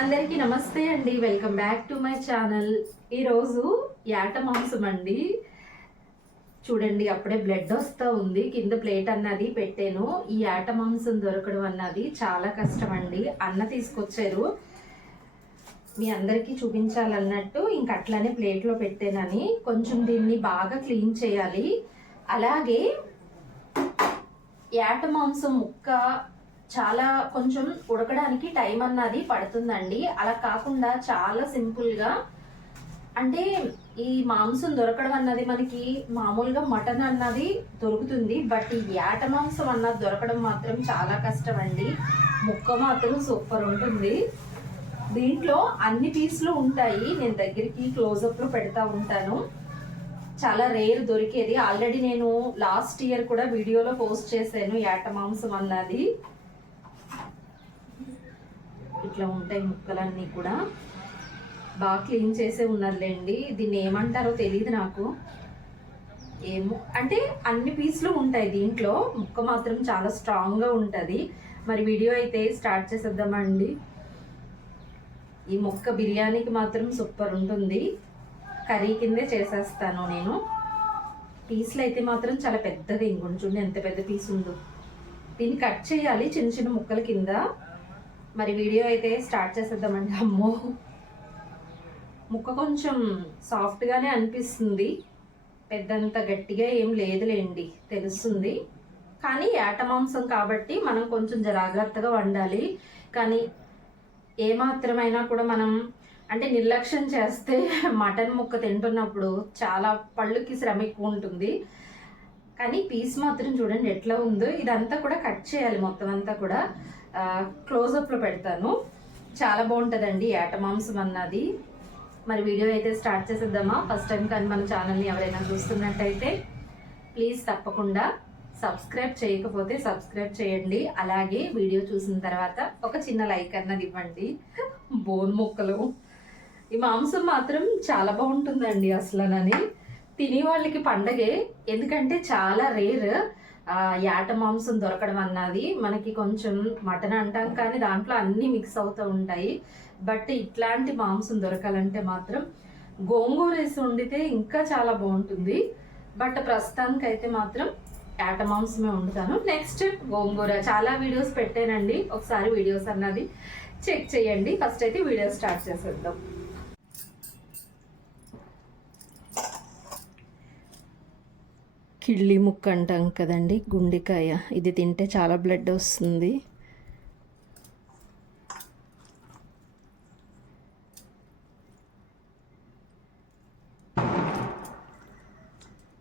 అందరికీ నమస్తే అండి. Welcome back to my channel ఈరోజు యాట మాంసం అండి. చూడండి అప్పుడే బ్లడ్ వస్తూ ఉంది. కింద ప్లేట్ అన్నది పెట్టాను. ఈ యాట మాంసం దొరకడం అన్నది చాలా కష్టం అండి. అన్న తీసుకొచ్చారు. మీ అందరికీ చూపించాలన్నట్టు ఇంక అట్లానే ప్లేట్లో పెట్టానని కొంచెం దీన్ని బాగా క్లీన్ చేయాలి. అలాగే యాట మాంసం ముక్క చాలా కొంచెం ఉడకడానికి టైం అన్నది పడుతుందండి. అలా కాకుండా చాలా సింపుల్గా అంటే ఈ మాంసం దొరకడం అన్నది మనకి మామూలుగా మటన్ అన్నది దొరుకుతుంది. బట్ ఈ ఏట మాంసం అన్నది దొరకడం మాత్రం చాలా కష్టం అండి ముక్క మాత్రం సూపర్ ఉంటుంది. దీంట్లో అన్ని పీసులు ఉంటాయి. నేను దగ్గరికి క్లోజప్లో పెడతా ఉంటాను. చాలా రేర్ దొరికేది. ఆల్రెడీ నేను లాస్ట్ ఇయర్ కూడా వీడియోలో పోస్ట్ చేశాను ఏట మాంసం అన్నది. ఇట్లా ఉంటాయి ముక్కలన్నీ కూడా. బాగా క్లీన్ చేసే ఉన్నదిలేండి దీన్ని ఏమంటారో తెలియదు నాకు. ఏమో అంటే అన్ని పీసులు ఉంటాయి దీంట్లో. ముక్క మాత్రం చాలా స్ట్రాంగ్గా ఉంటుంది. మరి వీడియో అయితే స్టార్ట్ చేసేద్దామండి. ఈ ముక్క బిర్యానీకి మాత్రం సూపర్ ఉంటుంది. కర్రీ కిందే చేసేస్తాను నేను. పీసులు అయితే మాత్రం చాలా పెద్దగా ఇంకొంచుండి ఎంత పెద్ద పీస్ ఉందో. దీన్ని కట్ చేయాలి చిన్న చిన్న ముక్కల కింద. మరి వీడియో అయితే స్టార్ట్ చేసేద్దామండి. అమ్మో. ముక్క కొంచెం సాఫ్ట్గానే అనిపిస్తుంది. పెద్దంత గట్టిగా ఏం లేదులేండి తెలుస్తుంది. కానీ ఏట మాంసం కాబట్టి మనం కొంచెం జాగ్రత్తగా వండాలి. కానీ ఏమాత్రమైనా కూడా మనం అంటే నిర్లక్ష్యం చేస్తే మటన్ ముక్క తింటున్నప్పుడు చాలా పళ్ళుకి శ్రమ ఎక్కువ ఉంటుంది. కానీ పీస్ మాత్రం చూడండి ఎట్లా ఉందో. ఇదంతా కూడా కట్ చేయాలి మొత్తం అంతా కూడా. క్లోజప్లో పెడతాను. చాలా బాగుంటుందండి ఏట మాంసం అన్నది. మరి వీడియో అయితే స్టార్ట్ చేసేద్దామా? ఫస్ట్ టైం కానీ మన ఛానల్ని ఎవరైనా చూస్తున్నట్టయితే ప్లీజ్ తప్పకుండా సబ్స్క్రైబ్ చేయకపోతే సబ్స్క్రైబ్ చేయండి. అలాగే వీడియో చూసిన తర్వాత ఒక చిన్న లైక్ అన్నది ఇవ్వండి. బోన్ ముక్కలు. ఈ మాంసం మాత్రం చాలా బాగుంటుందండి అసలనని. తినే వాళ్ళకి పండగే. ఎందుకంటే చాలా రేర్ యాట మాంసం దొరకడం అన్నది మనకి కొంచెం మటన్ అంటాం కానీ దాంట్లో అన్నీ మిక్స్ అవుతూ ఉంటాయి. బట్ ఇట్లాంటి మాంసం దొరకాలంటే మాత్రం గోంగూర వేసి వండితే ఇంకా చాలా బాగుంటుంది. బట్ ప్రస్తుతానికి అయితే మాత్రం యాట మాంసమే వండుతాను. నెక్స్ట్ గోంగూర. చాలా వీడియోస్ పెట్టానండి. ఒకసారి వీడియోస్ అన్నది చెక్ చేయండి. ఫస్ట్ అయితే వీడియో స్టార్ట్ చేసేద్దాం. కిళ్ళి ముక్క అంటాం కదండి గుండెకాయ. ఇది తింటే చాలా బ్లడ్ వస్తుంది.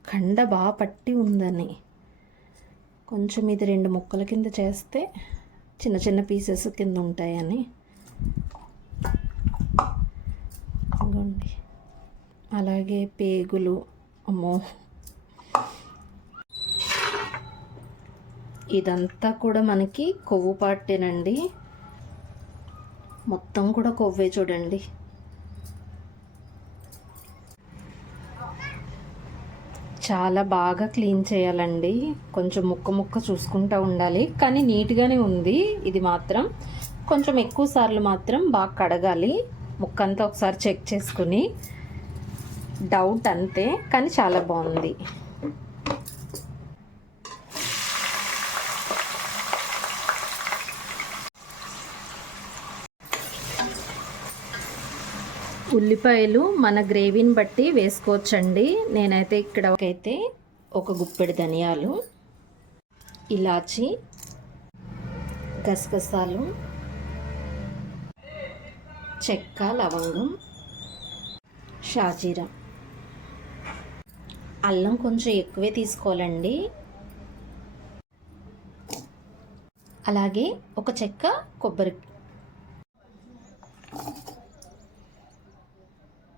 కండ బాగా పట్టి ఉందని. కొంచెం ఇది రెండు ముక్కల కింద చేస్తే చిన్న చిన్న పీసెస్ కింద ఉంటాయని. అలాగే పేగులు. అమ్మో! ఇదంతా కూడా మనకి కొవ్వు పాటేనండి. మొత్తం కూడా కొవ్వే చూడండి. చాలా బాగా క్లీన్ చేయాలండి. కొంచెం ముక్క ముక్క చూసుకుంటూ ఉండాలి. కానీ నీట్గానే ఉంది ఇది మాత్రం. కొంచెం ఎక్కువ సార్లు మాత్రం బాగా కడగాలి. ముక్క అంతా ఒకసారి చెక్ చేసుకుని. డౌట్ అంతే కానీ చాలా బాగుంది. ఉల్లిపాయలు మన గ్రేవీని బట్టి వేసుకోవచ్చండి. నేనైతే ఇక్కడ అయితే ఒక గుప్పెడు ధనియాలు ఇలాచి గసగసాలు చెక్క లవంగం షాజీరా. అల్లం కొంచెం ఎక్కువే తీసుకోవాలండి. అలాగే ఒక చెక్క కొబ్బరి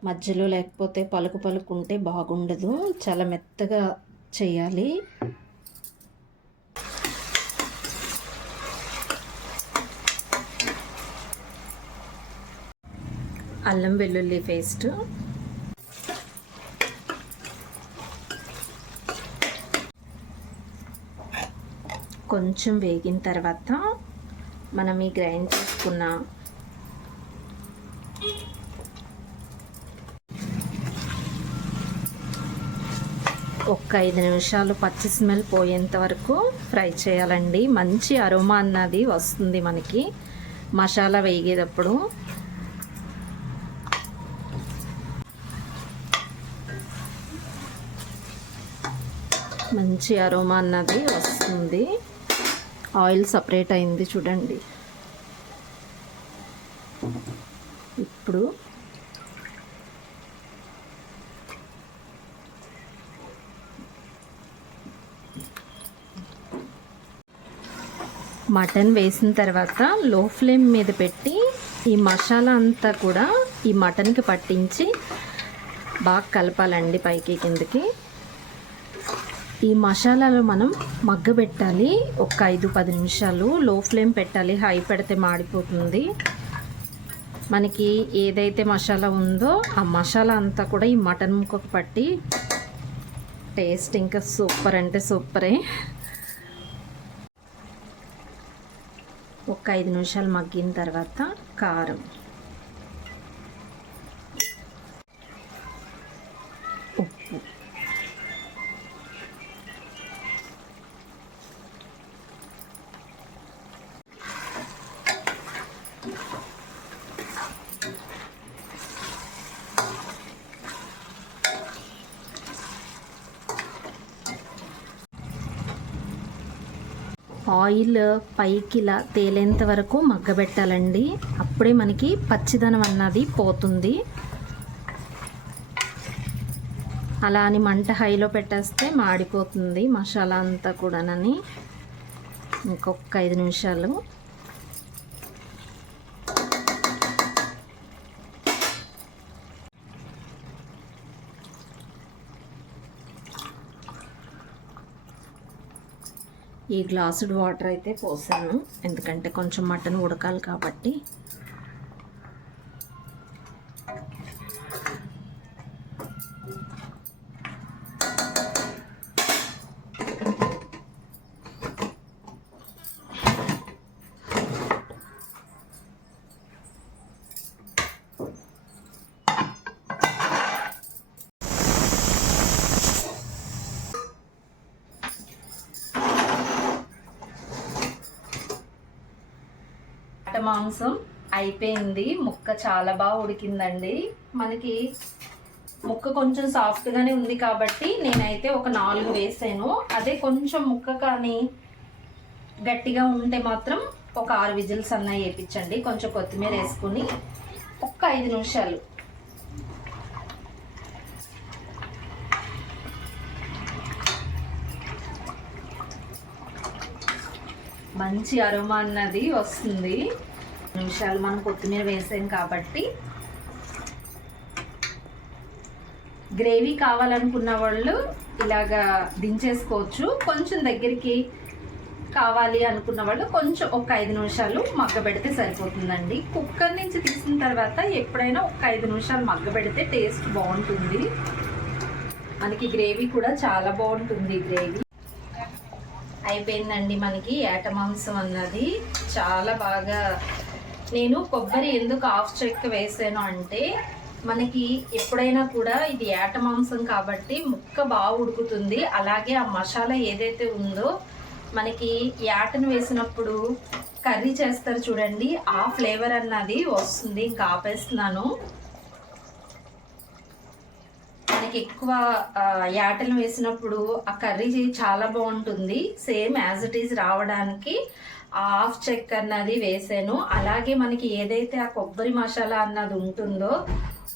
మధ్యలో లేకపోతే పలుకు పలుకు ఉంటే బాగుండదు. చాలా మెత్తగా చేయాలి. అల్లం వెల్లుల్లి పేస్ట్. కొంచెం వేగిన తర్వాత మనం ఈ గ్రైండ్ చేసుకున్న ఒక్క ఐదు నిమిషాలు పచ్చి స్మెల్ పోయేంత వరకు ఫ్రై చేయాలండి. మంచి అరోమా అన్నది వస్తుంది మనకి. మసాలా వేగేటప్పుడు. మంచి అరోమా అన్నది వస్తుంది. ఆయిల్ సపరేట్ అయింది చూడండి. ఇప్పుడు మటన్ వేసిన తర్వాత లో ఫ్లేమ్ మీద పెట్టి ఈ మసాలా అంతా కూడా ఈ మటన్కి పట్టించి బాగా కలపాలండి పైకి కిందకి. ఈ మసాలాలు మనం మగ్గబెట్టాలి ఒక ఐదు పది నిమిషాలు లో ఫ్లేమ్ పెట్టాలి. హై పెడితే మాడిపోతుంది. మనకి ఏదైతే మసాలా ఉందో ఆ మసాలా అంతా కూడా ఈ మటన్ ముక్కకు పట్టి టేస్ట్ ఇంకా సూపర్ అంటే సూపరే. ఒక ఐదు నిమిషాలు మగ్గిన తర్వాత కారం. ఆయిల్ పైకి ఇలా తేలేంత వరకు మగ్గబెట్టాలండి. అప్పుడే మనకి పచ్చిదనం అన్నది పోతుంది. అలా అని మంట హైలో పెట్టేస్తే మాడిపోతుంది మసాలా అంతా కూడానని. ఇంకొక ఐదు నిమిషాలు. ఈ గ్లాసుడ్ వాటర్ అయితే పోసాను. ఎందుకంటే కొంచెం మటన్ ఉడకాలి కాబట్టి. మాంసం అయిపోయింది. ముక్క చాలా బాగా ఉడికిందండి. మనకి ముక్క కొంచెం సాఫ్ట్గానే ఉంది కాబట్టి నేనైతే ఒక నాలుగు వేసాను. అదే కొంచెం ముక్క కానీ గట్టిగా ఉంటే మాత్రం ఒక ఆరు విజిల్స్ అన్న వేయించండి. కొంచెం కొత్తిమీర వేసుకుని ఒక్క ఐదు నిమిషాలు. మంచి అరుమా అన్నది వస్తుంది. నిమిషాలు మనం కొత్తిమీర వేసాం కాబట్టి. గ్రేవీ కావాలనుకున్న వాళ్ళు ఇలాగా దించేసుకోవచ్చు. కొంచెం దగ్గరికి కావాలి అనుకున్న వాళ్ళు కొంచెం ఒక ఐదు నిమిషాలు మగ్గబెడితే సరిపోతుందండి. కుక్కర్ నుంచి తీసిన తర్వాత ఎప్పుడైనా ఒక ఐదు నిమిషాలు మగ్గబెడితే టేస్ట్ బాగుంటుంది. మనకి గ్రేవీ కూడా చాలా బాగుంటుంది గ్రేవీ. అయిపోయిందండి మనకి ఏట మాంసం అన్నది. చాలా బాగా నేను కొబ్బరి ఎందుకు ఆఫ్ చెక్క వేసాను అంటే మనకి ఎప్పుడైనా కూడా ఇది ఏట మాంసం కాబట్టి ముక్క బాగా ఉడుకుతుంది. అలాగే ఆ మసాలా ఏదైతే ఉందో మనకి ఏటను వేసినప్పుడు కర్రీ చేస్తారు చూడండి ఆ ఫ్లేవర్ అన్నది వస్తుంది. ఇంకా ఆపేస్తున్నాను. మనకి ఎక్కువ యాటలు వేసినప్పుడు ఆ కర్రీ చాలా బాగుంటుంది. సేమ్ యాజ్ ఇట్ ఈజ్ రావడానికి హాఫ్ చెక్ అన్నది వేసాను అలాగే మనకి ఏదైతే ఆ కొబ్బరి మసాలా అన్నది ఉంటుందో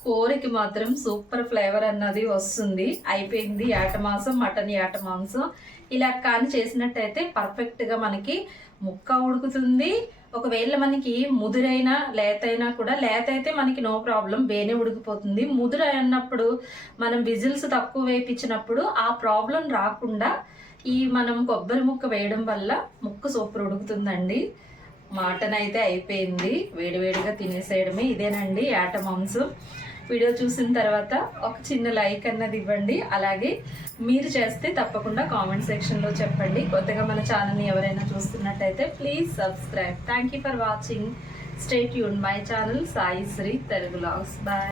కూరకి మాత్రం సూపర్ ఫ్లేవర్ అన్నది వస్తుంది. అయిపోయింది ఏట మాంసం మటన్ ఏట మాంసం. ఇలా కానీ చేసినట్టయితే పర్ఫెక్ట్గా మనకి ముక్క ఉడుకుతుంది. ఒకవేళ మనకి ముదురైనా లేతైనా కూడా లేత అయితే మనకి నో ప్రాబ్లం బేనే ఉడికిపోతుంది. ముదురు అన్నప్పుడు మనం విజిల్స్ తక్కువ వేయించినప్పుడు ఆ ప్రాబ్లం రాకుండా ఈ మనం కొబ్బరి ముక్క వేయడం వల్ల ముక్క సూపర్ ఉడుకుతుందండి. మాటన్ అయితే అయిపోయింది. వేడివేడిగా తినేసేయడమే ఇదేనండి యాట మాంసం. వీడియో చూసిన తర్వాత ఒక చిన్న లైక్ అన్నది ఇవ్వండి. అలాగే మీరు చేస్తే తప్పకుండా కామెంట్ సెక్షన్లో చెప్పండి. కొత్తగా మన ఛానల్ని ఎవరైనా చూస్తున్నట్టయితే please subscribe. Thank you for watching. Stay Yoon my channel Sai Sri Telugu logs. Bye.